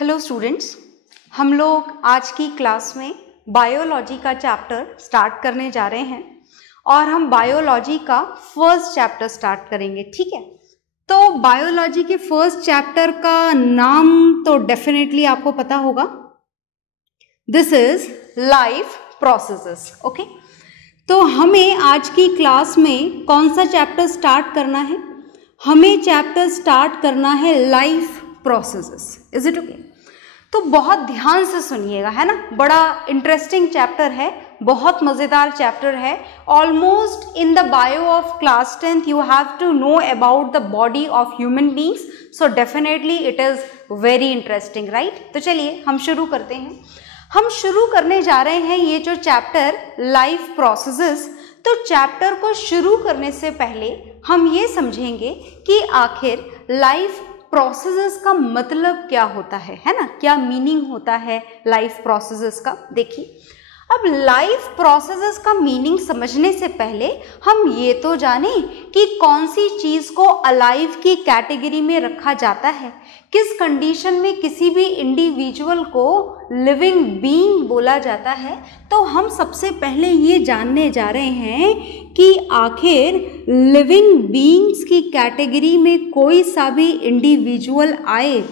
Hello students, हम लोग आज की क्लास में बायोलॉजी का चैप्टर स्टार्ट करने जा रहे हैं और हम बायोलॉजी का फर्स्ट चैप्टर स्टार्ट करेंगे। ठीक है, तो बायोलॉजी के फर्स्ट चैप्टर का नाम तो डेफिनेटली आपको पता होगा। This is life processes. Okay, तो हमें आज की क्लास में कौन सा चैप्टर स्टार्ट करना है? हमें चैप्टर स्टार्ट करना है life processes. Is it okay? तो बहुत ध्यान से सुनिएगा, है ना। बड़ा इंटरेस्टिंग चैप्टर है, बहुत मजेदार चैप्टर है। Almost in the bio of class 10th you have to know about the body of human beings, so definitely it is very interesting, right. तो चलिए हम शुरू करते हैं। हम शुरू करने जा रहे हैं ये जो चैप्टर लाइफ प्रोसेसेस। तो चैप्टर को शुरू करने से पहले हम ये समझेंगे कि आखिर लाइफ प्रोसेसेस का मतलब क्या होता है ना, क्या मीनिंग होता है लाइफ प्रोसेसेस का। देखिए, अब लाइफ प्रोसेसेस का मीनिंग समझने से पहले हम ये तो जाने कि कौन सी चीज को अलाइव की कैटेगरी में रखा जाता है, किस कंडीशन में किसी भी इंडिविजुअल को लिविंग बीइंग बोला जाता है। तो हम सबसे पहले ये जानने जा रहे हैं कि आखिर लिविंग बीइंग्स की कैटेगरी में कोई सा भी इंडिविजुअल आए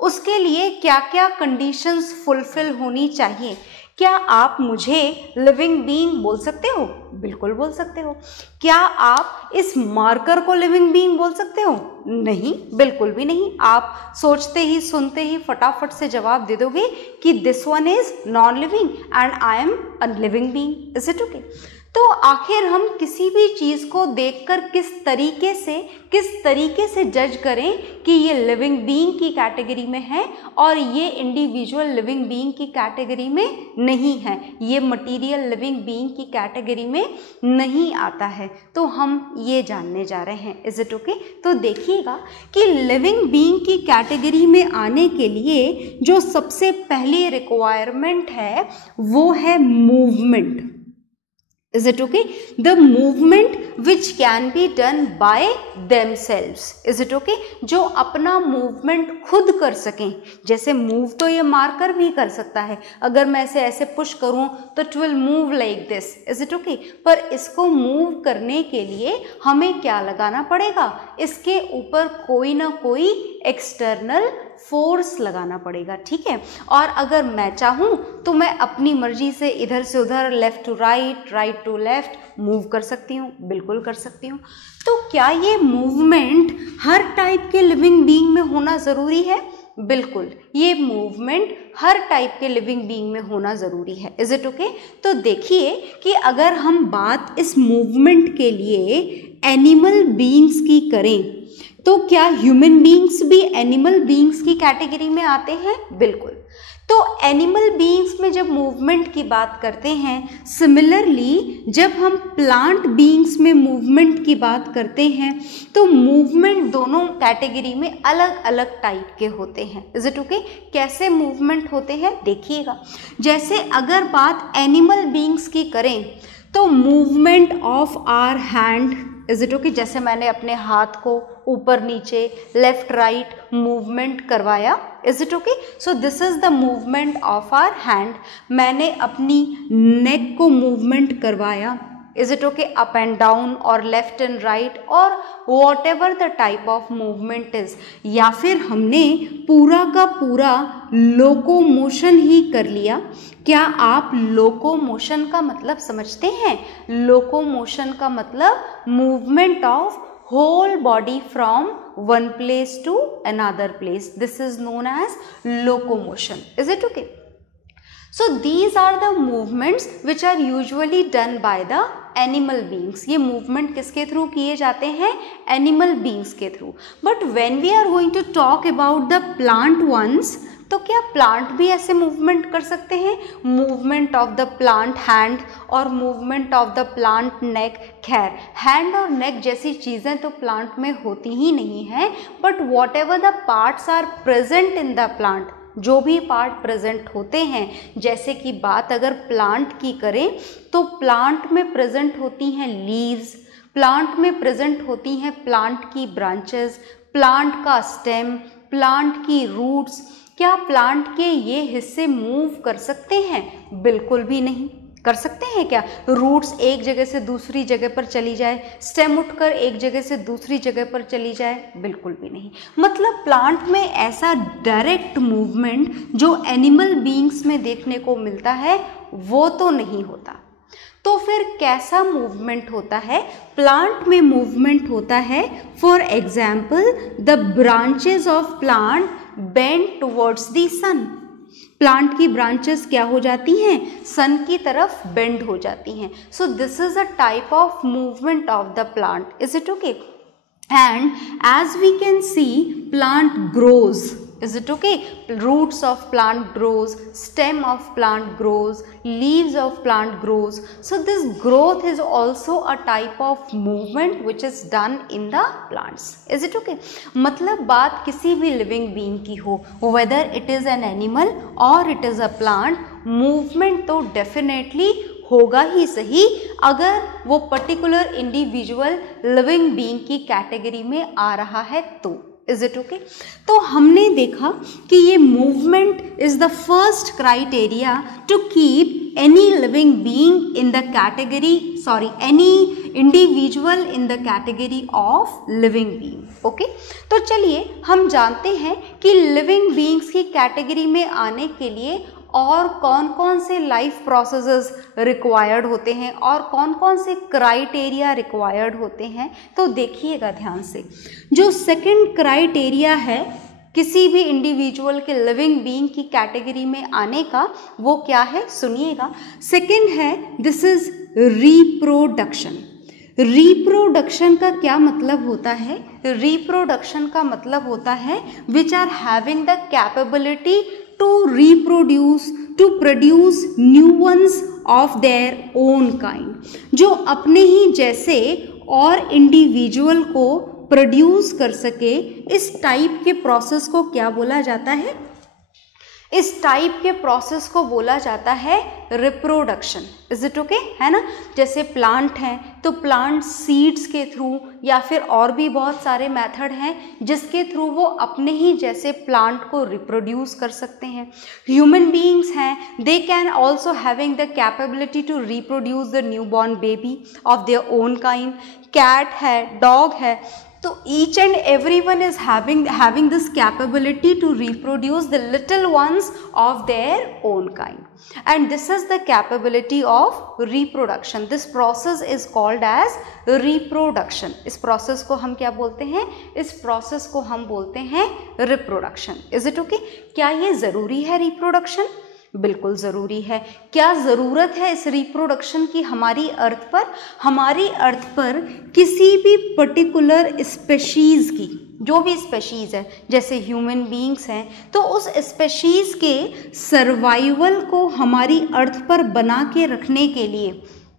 उसके लिए क्या क्या कंडीशंस फुलफिल होनी चाहिए। क्या आप मुझे लिविंग बीइंग बोल सकते हो? बिल्कुल बोल सकते हो। क्या आप इस मार्कर को लिविंग बीइंग बोल सकते हो? नहीं, बिल्कुल भी नहीं। आप सोचते ही सुनते ही फटाफट से जवाब दे दोगे कि this one is non living and I am a living being. Is it okay? तो आखिर हम किसी भी चीज को देखकर किस तरीके से जज करें कि ये लिविंग बीइंग की कैटेगरी में है और ये इंडिविजुअल लिविंग बीइंग की कैटेगरी में नहीं है, ये मटेरियल लिविंग बीइंग की कैटेगरी में नहीं आता है। तो हम ये जानने जा रहे हैं। Is it okay? तो देखिएगा कि लिविंग बीइंग की कैटेगरी में आने के लिए जो सबसे पहली रिक्वायरमेंट है वो है movement. Is it okay? The movement which can be done by themselves. Is it okay? जो अपना मूवमेंट खुद कर सकें। जैसे मूव तो ये मार्कर भी कर सकता है, अगर मैं इसे ऐसे पुश करूं तो it will move like this. Is it okay? पर इसको मूव करने के लिए हमें क्या लगाना पड़ेगा? इसके ऊपर कोई ना कोई एक्सटर्नल फोर्स लगाना पड़ेगा। ठीक है, और अगर मैं चाहूं तो मैं अपनी मर्जी से इधर से उधर, left to right, right to left move कर सकती हूँ। बिल्कुल कर सकती हूँ। तो क्या ये मूवमेंट हर टाइप के लिविंग बीइंग में होना ज़रूरी है? बिल्कुल, ये मूवमेंट हर टाइप के लिविंग बीइंग में होना ज़रूरी है। Is it okay? तो देखिए कि अगर हम बात इस मूवमेंट के लिए एनिमल बीइंग्स की करें तो क्या ह्यूमन बीइंग्स भी एनिमल बीइंग्स की कैटेगरी में आते हैं? बिल्कुल। तो एनिमल बीइंग्स में जब मूवमेंट की बात करते हैं, सिमिलरली जब हम प्लांट बीइंग्स में मूवमेंट की बात करते हैं तो मूवमेंट दोनों कैटेगरी में अलग अलग टाइप के होते हैं। Is it okay? कैसे मूवमेंट होते हैं देखिएगा। जैसे अगर बात एनिमल बीइंग्स की करें तो movement of our hand. Is it okay? जैसे मैंने अपने हाथ को ऊपर नीचे, लेफ्ट राइट मूवमेंट करवाया। Is it okay? So this is the movement of our hand. मैंने अपनी नेक को मूवमेंट करवाया। Is it okay? Up and down और लेफ्ट एंड राइट और whatever the type of movement is. या फिर हमने पूरा का पूरा लोकोमोशन ही कर लिया। क्या आप लोकोमोशन का मतलब समझते हैं? लोकोमोशन का मतलब movement of whole body from one place to another place. This is known as locomotion. Is it okay? So these are the movements which are usually done by the animal beings. ये movement किसके through किए जाते हैं? animal beings के through. But when we are going to talk about the plant ones, तो क्या plant भी ऐसे मूवमेंट कर सकते हैं? Movement of the plant hand और मूवमेंट ऑफ द प्लांट नेक। खैर, हैंड और नेक जैसी चीज़ें तो प्लांट में होती ही नहीं हैं, but whatever the parts are present in the plant, जो भी पार्ट प्रेजेंट होते हैं, जैसे कि बात अगर प्लांट की करें तो प्लांट में प्रेजेंट होती हैं लीव्स, प्लांट में प्रेजेंट होती हैं प्लांट की ब्रांचेस, प्लांट का स्टेम, प्लांट की रूट्स, क्या प्लांट के ये हिस्से मूव कर सकते हैं? बिल्कुल भी नहीं। कर सकते हैं क्या? रूट्स एक जगह से दूसरी जगह पर चली जाए, स्टेम उठकर एक जगह से दूसरी जगह पर चली जाए? बिल्कुल भी नहीं। मतलब प्लांट में ऐसा डायरेक्ट मूवमेंट जो एनिमल बीइंग्स में देखने को मिलता है वो तो नहीं होता। तो फिर कैसा मूवमेंट होता है? प्लांट में मूवमेंट होता है, for example the branches of plant bend towards the sun. Plant की ब्रांचेस क्या हो जाती हैं? सन की तरफ बेंड हो जाती हैं। सो this is a type of movement of the plant. Is it okay? And as we can see, plant grows. Is it okay? Roots of plant grows, stem of plant grows, leaves of plant grows. So this growth is also a type of movement which is done in the plants. Is it okay? मतलब बात किसी भी living being की हो, whether it is an animal or it is a plant, movement तो definitely होगा ही सही अगर वो पर्टिकुलर इंडिविजुअल लिविंग बीइंग की कैटेगरी में आ रहा है तो. Is it okay? तो हमने देखा कि ये movement is the first criteria to keep any living being in the category, any individual in the category of living being. Okay, तो चलिए हम जानते हैं कि लिविंग बीइंग्स की कैटेगरी में आने के लिए और कौन कौन से लाइफ प्रोसेसेस रिक्वायर्ड होते हैं और कौन कौन से क्राइटेरिया रिक्वायर्ड होते हैं. तो देखिएगा ध्यान से, जो सेकंड क्राइटेरिया है किसी भी इंडिविजुअल के लिविंग बीइंग की कैटेगरी में आने का, वो क्या है? सुनिएगा. सेकंड है, दिस इज रिप्रोडक्शन. रिप्रोडक्शन का क्या मतलब होता है? रिप्रोडक्शन का मतलब होता है which are having the capability to reproduce, to produce new ones of their own kind. जो अपने ही जैसे और इंडिविजुअल को प्रोड्यूस कर सके, इस टाइप के प्रोसेस को क्या बोला जाता है? इस टाइप के प्रोसेस को बोला जाता है रिप्रोडक्शन. Is it okay? है ना? जैसे प्लांट हैं तो प्लांट सीड्स के थ्रू या फिर और भी बहुत सारे मेथड हैं जिसके थ्रू वो अपने ही जैसे प्लांट को रिप्रोड्यूस कर सकते हैं. ह्यूमन बीइंग्स हैं, they can also having the capability to reproduce the new born baby of their own kind. Cat है, डॉग है, तो each and everyone is having this capability to reproduce the little ones of their own kind, and this is the capability of reproduction. This process is called as reproduction. इस process को हम क्या बोलते हैं? इस process को हम बोलते हैं reproduction. Is it okay? क्या ये ज़रूरी है reproduction? बिल्कुल ज़रूरी है. क्या ज़रूरत है इस रिप्रोडक्शन की हमारी अर्थ पर? हमारी अर्थ पर किसी भी पर्टिकुलर स्पेशीज़ की, जो भी स्पेशीज़ है, जैसे ह्यूमन बीइंग्स हैं, तो उस स्पेशीज़ के सर्वाइवल को हमारी अर्थ पर बना के रखने के लिए,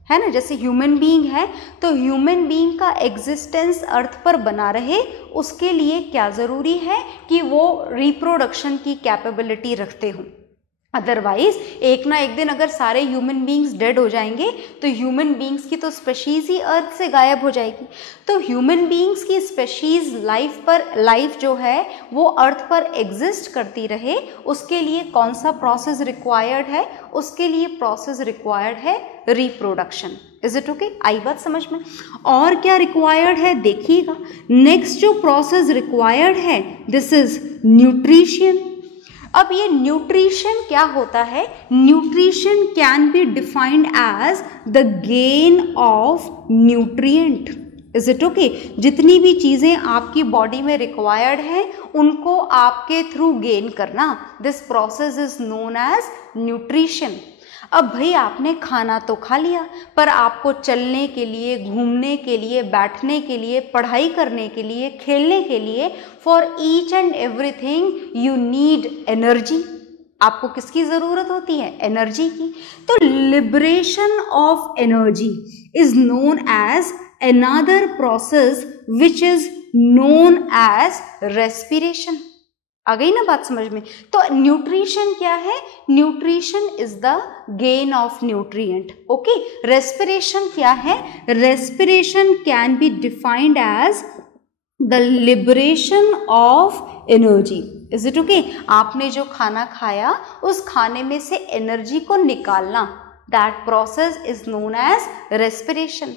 है ना, जैसे ह्यूमन बीइंग है तो ह्यूमन बीइंग का एग्जिस्टेंस अर्थ पर बना रहे, उसके लिए क्या ज़रूरी है कि वो रिप्रोडक्शन की कैपेबिलिटी रखते हों. अदरवाइज एक ना एक दिन अगर सारे ह्यूमन बीइंग्स डेड हो जाएंगे तो ह्यूमन बीइंग्स की तो स्पेशीज़ ही अर्थ से गायब हो जाएगी. तो ह्यूमन बीइंग्स की स्पेशीज़ लाइफ जो है वो अर्थ पर एग्जिस्ट करती रहे, उसके लिए कौन सा प्रोसेस रिक्वायर्ड है? उसके लिए प्रोसेस रिक्वायर्ड है रिप्रोडक्शन. Is it okay? आई बात समझ में? और क्या रिक्वायर्ड है देखिएगा. नेक्स्ट जो प्रोसेस रिक्वायर्ड है, दिस इज न्यूट्रिशन. अब ये न्यूट्रिशन क्या होता है? Nutrition can be defined as the gain of nutrient. Is it okay? जितनी भी चीज़ें आपकी बॉडी में रिक्वायर्ड हैं उनको आपके थ्रू गेन करना, this process is known as nutrition. अब भाई आपने खाना तो खा लिया, पर आपको चलने के लिए, घूमने के लिए, बैठने के लिए, पढ़ाई करने के लिए, खेलने के लिए, for each and everything you need energy. आपको किसकी ज़रूरत होती है? एनर्जी की. तो liberation of energy is known as another process which is known as respiration. आ गई ना बात समझ में? तो न्यूट्रिशन क्या है? Nutrition is the gain of nutrient. Okay. Respiration क्या है? Respiration can be defined as the liberation of energy. Is it okay? आपने जो खाना खाया उस खाने में से एनर्जी को निकालना, that process is known as respiration.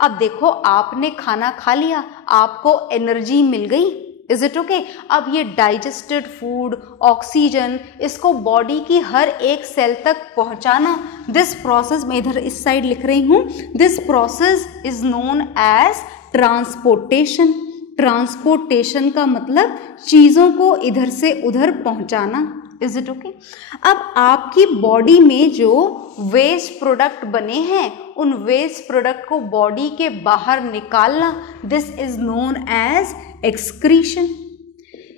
अब देखो, आपने खाना खा लिया, आपको एनर्जी मिल गई, इज इट ओके? अब ये डाइजेस्टेड फूड, ऑक्सीजन, इसको बॉडी की हर एक सेल तक पहुंचाना, दिस प्रोसेस, मैं इधर इस साइड लिख रही हूं, this process is known as transportation. Transportation का मतलब चीज़ों को इधर से उधर पहुंचाना, इज इट ओके? अब आपकी बॉडी में जो वेस्ट प्रोडक्ट बने हैं, उन वेस्ट प्रोडक्ट को बॉडी के बाहर निकालना, this is known as excretion,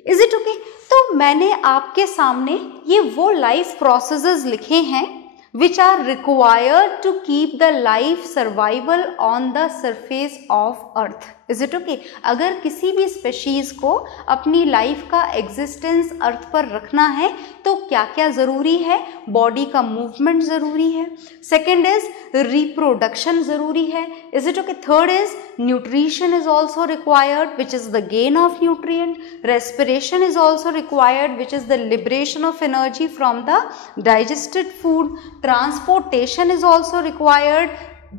is it okay? तो मैंने आपके सामने ये वो लाइफ प्रोसेसेस लिखे हैं which are required to keep the life survival on the surface of earth, is it okay? अगर किसी भी स्पेशीज को अपनी लाइफ का एग्जिस्टेंस अर्थ पर रखना है तो क्या क्या ज़रूरी है? बॉडी का मूवमेंट ज़रूरी है, सेकेंड इज रिप्रोडक्शन ज़रूरी है, is it okay? Third is nutrition is also required which is the gain of nutrient, respiration is also required which is the liberation of energy from the digested food, transportation is also required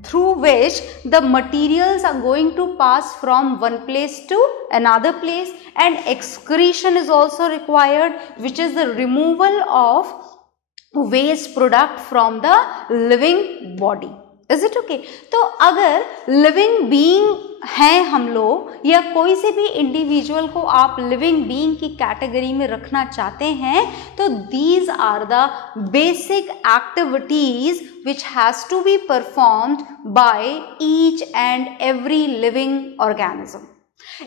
through which the materials are going to pass from one place to another place, and excretion is also required which is the removal of waste product from the living body, is it okay? तो अगर living being हैं हम लोग या कोई से भी individual को आप लिविंग बीइंग की कैटेगरी में रखना चाहते हैं तो these are the basic activities which has to be performed by each and every living organism.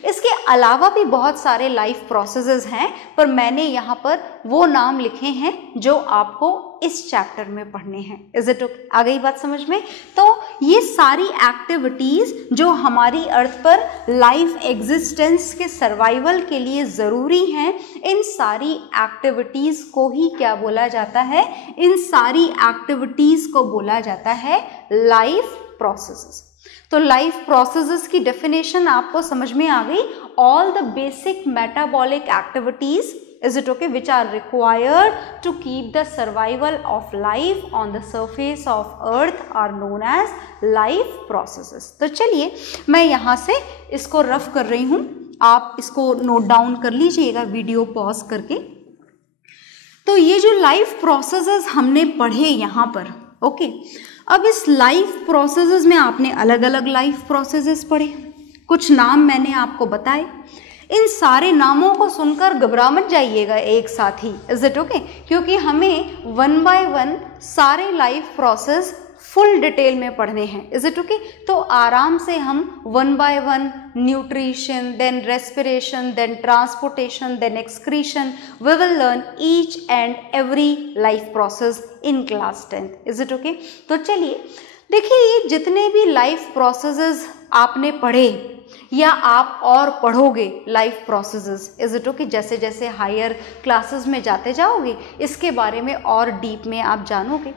इसके अलावा भी बहुत सारे लाइफ प्रोसेसेस हैं, पर मैंने यहाँ पर वो नाम लिखे हैं जो आपको इस चैप्टर में पढ़ने हैं, इज इट ओके? आ गई बात समझ में? तो ये सारी एक्टिविटीज जो हमारी अर्थ पर लाइफ एग्जिस्टेंस के सर्वाइवल के लिए ज़रूरी हैं, इन सारी एक्टिविटीज़ को ही क्या बोला जाता है? इन सारी एक्टिविटीज़ को बोला जाता है लाइफ प्रोसेसेस। तो लाइफ प्रोसेसेस की डेफिनेशन आपको समझ में आ गई। All the basic metabolic activities, is it okay, which are required to keep the survival of life on the surface of earth are known as life processes। तो चलिए मैं यहाँ से इसको रफ कर रही हूँ, आप इसको नोट डाउन कर लीजिएगा वीडियो पॉज करके। तो ये जो लाइफ प्रोसेसेस हमने पढ़े यहाँ पर, ओके, अब इस लाइफ प्रोसेसेस में आपने अलग अलग लाइफ प्रोसेसेस पढ़े, कुछ नाम मैंने आपको बताए। इन सारे नामों को सुनकर घबरा मत जाइएगा एक साथ ही, इज इट ओके? क्योंकि हमें वन बाय वन सारे लाइफ प्रोसेस फुल डिटेल में पढ़ने हैं, इज इट ओके? तो आराम से हम one by one nutrition, then respiration, then transportation, then excretion, we will learn each and every life process in class 10th, is it okay? तो चलिए देखिए, ये जितने भी लाइफ प्रोसेसेस आपने पढ़े या आप और पढ़ोगे life processes, is it okay, जैसे जैसे हायर क्लासेस में जाते जाओगे इसके बारे में और डीप में आप जानोगे।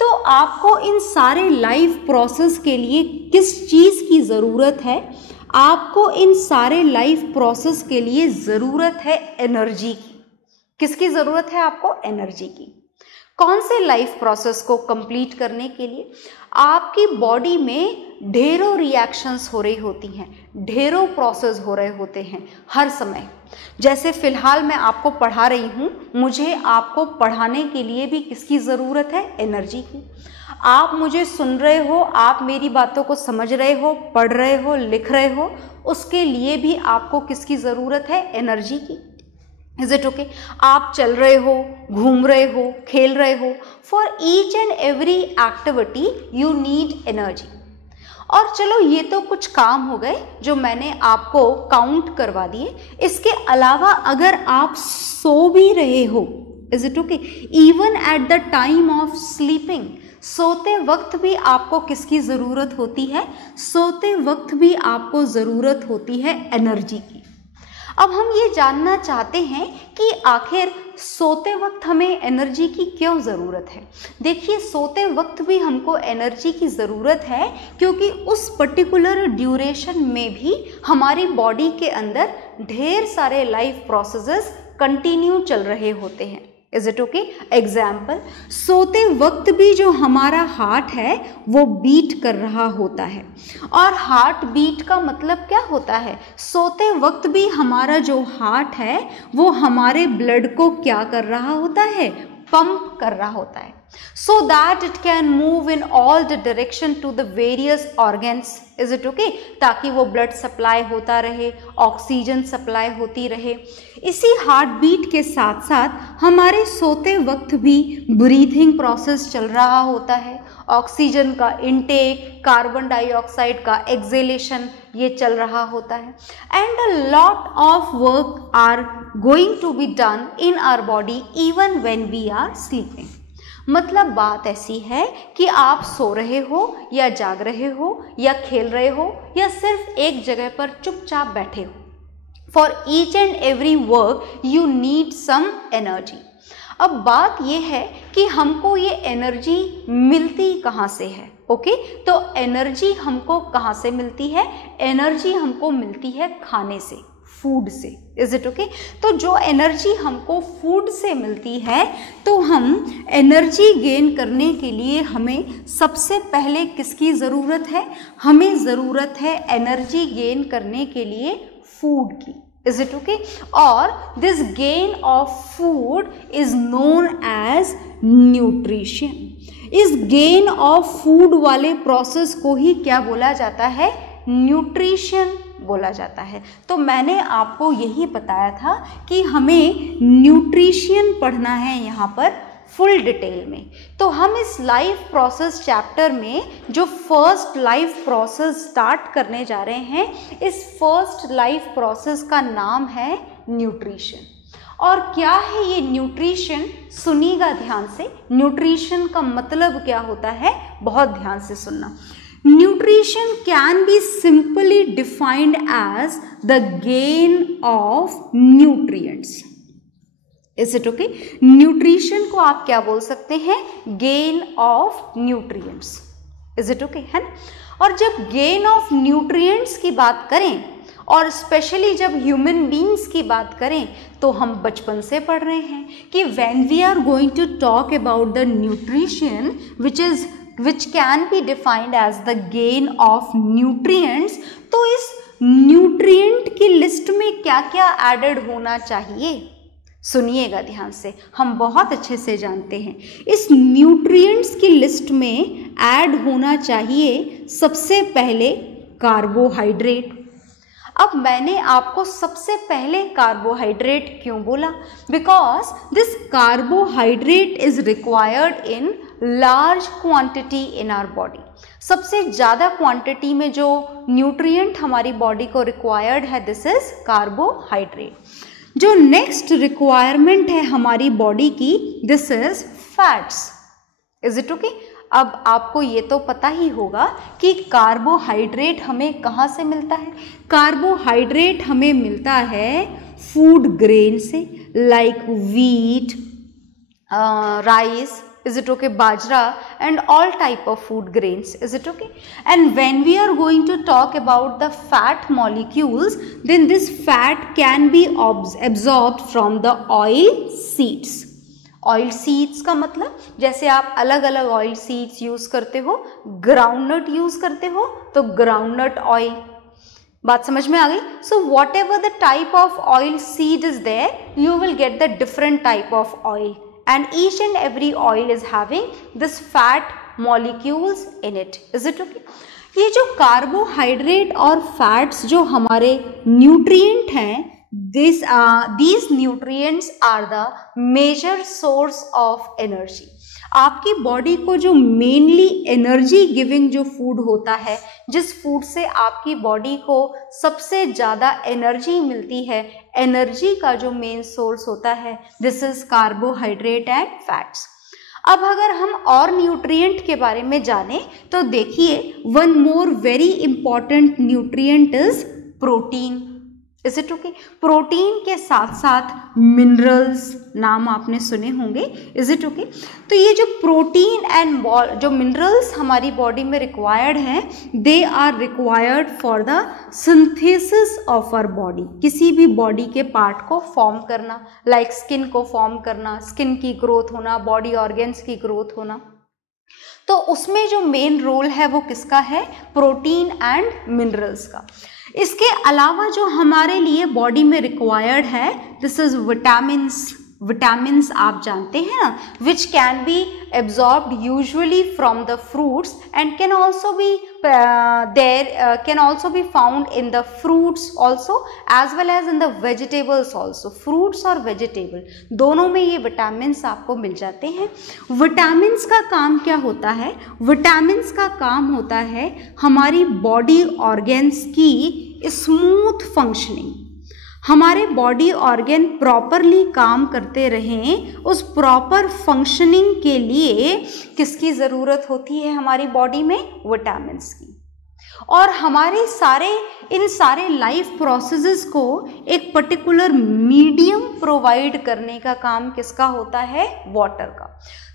तो आपको इन सारे लाइफ प्रोसेस के लिए किस चीज़ की ज़रूरत है? आपको इन सारे लाइफ प्रोसेस के लिए ज़रूरत है एनर्जी की। किसकी ज़रूरत है आपको? एनर्जी की। कौन से लाइफ प्रोसेस को कंप्लीट करने के लिए? आपकी बॉडी में ढेरों रिएक्शंस हो रही होती हैं, ढेरों प्रोसेस हो रहे होते हैं हर समय। जैसे फ़िलहाल मैं आपको पढ़ा रही हूँ, मुझे आपको पढ़ाने के लिए भी किसकी ज़रूरत है? एनर्जी की। आप मुझे सुन रहे हो, आप मेरी बातों को समझ रहे हो, पढ़ रहे हो, लिख रहे हो, उसके लिए भी आपको किसकी ज़रूरत है? एनर्जी की। Is it okay? आप चल रहे हो, घूम रहे हो, खेल रहे हो, for each and every activity you need energy. और चलो ये तो कुछ काम हो गए जो मैंने आपको काउंट करवा दिए। इसके अलावा अगर आप सो भी रहे हो, is it okay, even at the time of sleeping, सोते वक्त भी आपको किसकी ज़रूरत होती है? सोते वक्त भी आपको ज़रूरत होती है एनर्जी की। अब हम ये जानना चाहते हैं कि आखिर सोते वक्त हमें एनर्जी की क्यों ज़रूरत है। देखिए, सोते वक्त भी हमको एनर्जी की ज़रूरत है क्योंकि उस पर्टिकुलर ड्यूरेशन में भी हमारी बॉडी के अंदर ढेर सारे लाइफ प्रोसेसेस कंटिन्यू चल रहे होते हैं। Is it okay? एग्जाम्पल, सोते वक्त भी जो हमारा हार्ट है वो बीट कर रहा होता है। और हार्ट बीट का मतलब क्या होता है? सोते वक्त भी हमारा जो हार्ट है वो हमारे ब्लड को क्या कर रहा होता है? पंप कर रहा होता है, so that it can move in all the direction to the various organs. Is it okay? ताकि वो ब्लड सप्लाई होता रहे, ऑक्सीजन सप्लाई होती रहे। इसी हार्ट बीट के साथ साथ हमारे सोते वक्त भी ब्रीथिंग प्रोसेस चल रहा होता है, ऑक्सीजन का इनटेक, कार्बन डाइऑक्साइड का एक्सेलेशन, ये चल रहा होता है। And a lot of work are going to be done in our body even when we are sleeping. मतलब बात ऐसी है कि आप सो रहे हो या जाग रहे हो या खेल रहे हो या सिर्फ एक जगह पर चुपचाप बैठे हो, for each and every work you need some energy. अब बात यह है कि हमको ये एनर्जी मिलती कहाँ से है? ओके, तो एनर्जी हमको कहाँ से मिलती है? एनर्जी हमको मिलती है खाने से, फूड से। Is it okay? तो जो एनर्जी हमको फूड से मिलती है, तो हम एनर्जी गेन करने के लिए हमें सबसे पहले किसकी ज़रूरत है? हमें ज़रूरत है एनर्जी गेन करने के लिए फूड की। Is it okay? और this gain of food is known as nutrition. इस गेन ऑफ फूड वाले प्रोसेस को ही क्या बोला जाता है? न्यूट्रिशन बोला जाता है। तो मैंने आपको यही बताया था कि हमें न्यूट्रिशन पढ़ना है यहाँ पर फुल डिटेल में। तो हम इस लाइफ प्रोसेस चैप्टर में जो फर्स्ट लाइफ प्रोसेस स्टार्ट करने जा रहे हैं, इस फर्स्ट लाइफ प्रोसेस का नाम है न्यूट्रिशन। और क्या है ये न्यूट्रिशन? सुनिएगा ध्यान से, न्यूट्रिशन का मतलब क्या होता है, बहुत ध्यान से सुनना। Nutrition can be simply defined as the gain of nutrients. Is it okay? Nutrition को आप क्या बोल सकते हैं? Gain of nutrients. Is it okay? है ना? और जब gain of nutrients की बात करें और स्पेशली जब ह्यूमन बींग्स की बात करें, तो हम बचपन से पढ़ रहे हैं कि when we are going to talk about the nutrition which can be defined as the gain of nutrients, तो इस न्यूट्रिएंट की लिस्ट में क्या क्या एडेड होना चाहिए? सुनिएगा ध्यान से, हम बहुत अच्छे से जानते हैं इस न्यूट्रिएंट्स की लिस्ट में ऐड होना चाहिए सबसे पहले कार्बोहाइड्रेट। अब मैंने आपको सबसे पहले कार्बोहाइड्रेट क्यों बोला? Because this carbohydrate is required in large quantity in our body. सबसे ज़्यादा क्वांटिटी में जो न्यूट्रिएंट हमारी बॉडी को रिक्वायर्ड है, दिस इज कार्बोहाइड्रेट। जो नेक्स्ट रिक्वायरमेंट है हमारी बॉडी की, this is fats. Is it okay? अब आपको ये तो पता ही होगा कि कार्बोहाइड्रेट हमें कहाँ से मिलता है। कार्बोहाइड्रेट हमें मिलता है फूड ग्रेन से, like wheat, rice, is it okay, bajra, and all type of food grains. Is it okay? And when we are going to talk about the fat molecules, then this fat can be absorbed from the oil seeds. Oil seeds का मतलब, जैसे आप अलग अलग oil seeds use करते हो, groundnut use करते हो तो ग्राउंडनट ऑयल। बात समझ में आ गई? So whatever the type of oil seed is there, you will get the different type of oil, and each and every oil is having this fat molecules in it. Is it okay? ये जो carbohydrate और fats जो हमारे nutrient हैं, these nutrients are the major source of energy. आपकी body को जो mainly energy giving जो फूड होता है, जिस फूड से आपकी बॉडी को सबसे ज़्यादा एनर्जी मिलती है, एनर्जी का जो मेन सोर्स होता है, this is carbohydrate and fats. अब अगर हम और न्यूट्रिएंट के बारे में जानें तो देखिए, one more very important nutrient is protein. Is it okay? Protein के साथ साथ मिनरल्स नाम आपने सुने होंगे, इज इट ओके? तो ये जो प्रोटीन एंड जो मिनरल्स हमारी बॉडी में रिक्वायर्ड हैं, they are required for the synthesis of our body, किसी भी बॉडी के पार्ट को फॉर्म करना, लाइक स्किन को फॉर्म करना, स्किन की ग्रोथ होना, बॉडी ऑर्गन्स की ग्रोथ होना। तो उसमें जो मेन रोल है वो किसका है? प्रोटीन एंड मिनरल्स का। इसके अलावा जो हमारे लिए बॉडी में रिक्वायर्ड है, दिस इज विटामिन्स। विटामिन्स आप जानते हैं ना, which can be absorbed usually from the fruits and can also be can also be found in the fruits also as well as in the vegetables also. Fruits और vegetable दोनों में ये vitamins आपको मिल जाते हैं। विटामिन्स का काम क्या होता है? विटामिन्स का काम होता है हमारी बॉडी ऑर्गन्स की स्मूथ फंक्शनिंग, हमारे बॉडी ऑर्गन प्रॉपरली काम करते रहें, उस प्रॉपर फंक्शनिंग के लिए किसकी ज़रूरत होती है हमारी बॉडी में? विटामिन्स की। और हमारे इन सारे लाइफ प्रोसेसेस को एक पर्टिकुलर मीडियम प्रोवाइड करने का काम किसका होता है? वाटर का।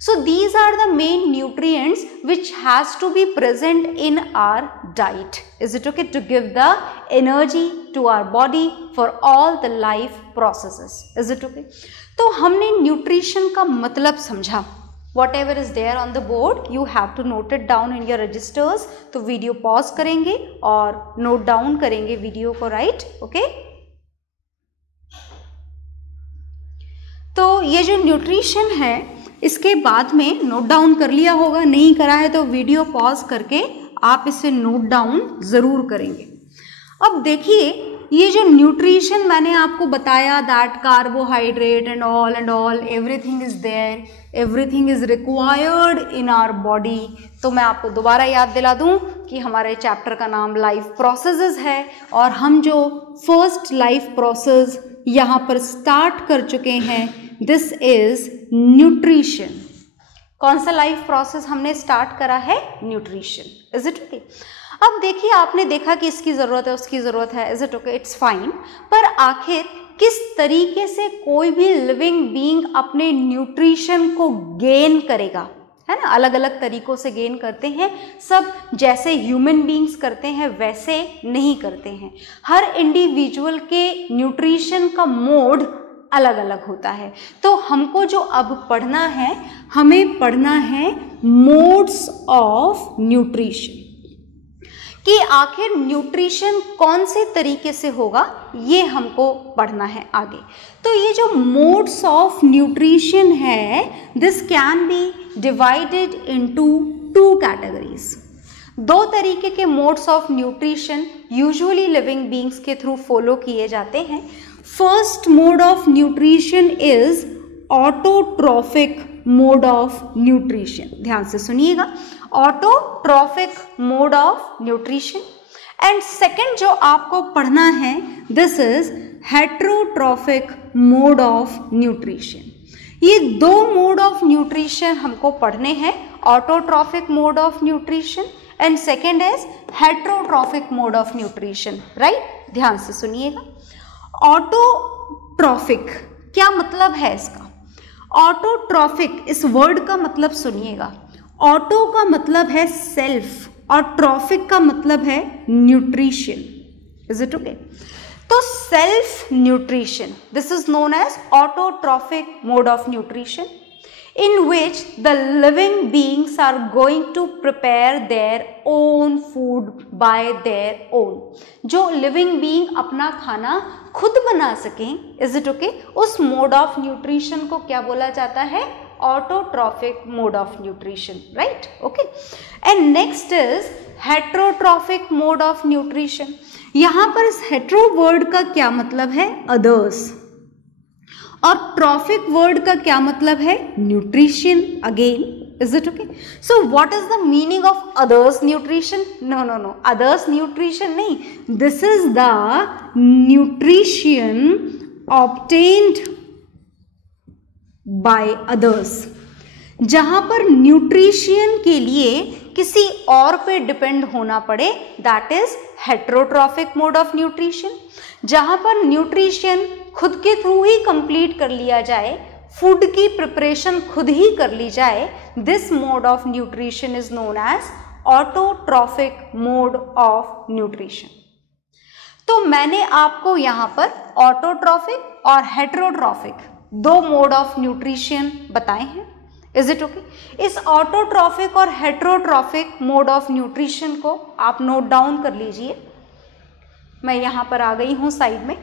So these are the main nutrients which has to be present in our diet, is it okay, to give the energy to our body for all the life processes, is it okay? तो हमने nutrition का मतलब समझा। Whatever is there on the board, you have to note it down in your registers. तो video pause करेंगे और note down करेंगे video को, राइट? ओके। तो ये जो न्यूट्रिशन है, इसके बाद में नोट डाउन कर लिया होगा, नहीं करा है तो वीडियो पॉज करके आप इसे नोट डाउन ज़रूर करेंगे। अब देखिए, ये जो न्यूट्रिशन मैंने आपको बताया, that carbohydrate and all everything is there, everything is required in our body. तो मैं आपको दोबारा याद दिला दूं कि हमारे चैप्टर का नाम लाइफ प्रोसेसेस है और हम जो फर्स्ट लाइफ प्रोसेस यहाँ पर स्टार्ट कर चुके हैं, दिस इज न्यूट्रिशन। कौन सा लाइफ प्रोसेस हमने स्टार्ट करा है? Nutrition, is it okay? अब देखिए, आपने देखा कि इसकी ज़रूरत है, उसकी ज़रूरत है, is it okay, it's fine. पर आखिर किस तरीके से कोई भी लिविंग बीइंग अपने न्यूट्रिशन को गेन करेगा, है ना? अलग अलग तरीकों से गेन करते हैं सब, जैसे ह्यूमन बीइंग्स करते हैं वैसे नहीं करते हैं। हर इंडिविजुअल के न्यूट्रिशन का मोड अलग अलग होता है। तो हमको जो अब पढ़ना है, हमें पढ़ना है मोड्स ऑफ न्यूट्रिशन, कि आखिर न्यूट्रिशन कौन से तरीके से होगा, ये हमको पढ़ना है आगे। तो ये जो मोड्स ऑफ न्यूट्रिशन है, this can be divided into 2 categories. 2 तरीके के modes of nutrition usually living beings के थ्रू फॉलो किए जाते हैं। First mode of nutrition is autotrophic mode of nutrition. ध्यान से सुनिएगा, autotrophic mode of nutrition. And second जो आपको पढ़ना है, this is heterotrophic mode of nutrition. ये 2 मोड ऑफ न्यूट्रिशन हमको पढ़ने हैं, autotrophic mode of nutrition and second is heterotrophic mode of nutrition, right? ध्यान से सुनिएगा। ऑटोट्रॉफिक क्या मतलब है इसका? ऑटोट्रॉफिक, इस वर्ड का मतलब सुनिएगा। ऑटो का मतलब है सेल्फ और ट्रॉफिक का मतलब है न्यूट्रिशन, इज इट ओके? तो self nutrition, this is known as autotrophic mode of nutrition, in which the living beings are going to prepare their own food by their own। जो living being अपना खाना खुद बना सकें, is it okay? उस mode of nutrition को क्या बोला जाता है? Autotrophic mode of nutrition, right? Okay. And next is heterotrophic mode of nutrition। यहाँ पर इस hetero word का क्या मतलब है? others। और ट्रॉफिक वर्ड का क्या मतलब है? Nutrition again, is it okay? So what is the meaning of others nutrition? No no no, others nutrition नहीं, this is the nutrition obtained by others. जहां पर न्यूट्रिशन के लिए किसी और पे डिपेंड होना पड़े, that is heterotrophic mode of nutrition. जहां पर न्यूट्रिशन खुद के थ्रू ही कंप्लीट कर लिया जाए, फूड की प्रिपरेशन खुद ही कर ली जाए, this mode of nutrition is known as autotrophic mode of nutrition. तो मैंने आपको यहाँ पर ऑटोट्रॉफिक और हेट्रोट्रॉफिक दो मोड ऑफ न्यूट्रिशन बताए हैं। Is it okay? इस ऑटोट्रॉफिक और हेट्रोट्रॉफिक मोड ऑफ न्यूट्रिशन को आप नोट डाउन कर लीजिए। मैं यहाँ पर आ गई हूँ साइड में।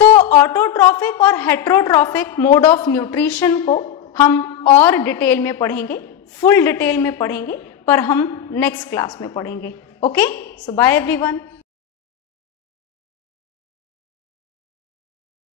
तो ऑटोट्रॉफिक और हेट्रोट्रॉफिक मोड ऑफ न्यूट्रिशन को हम और डिटेल में पढ़ेंगे, फुल डिटेल में पढ़ेंगे, पर हम नेक्स्ट क्लास में पढ़ेंगे। ओके, सो बाय एवरीवन।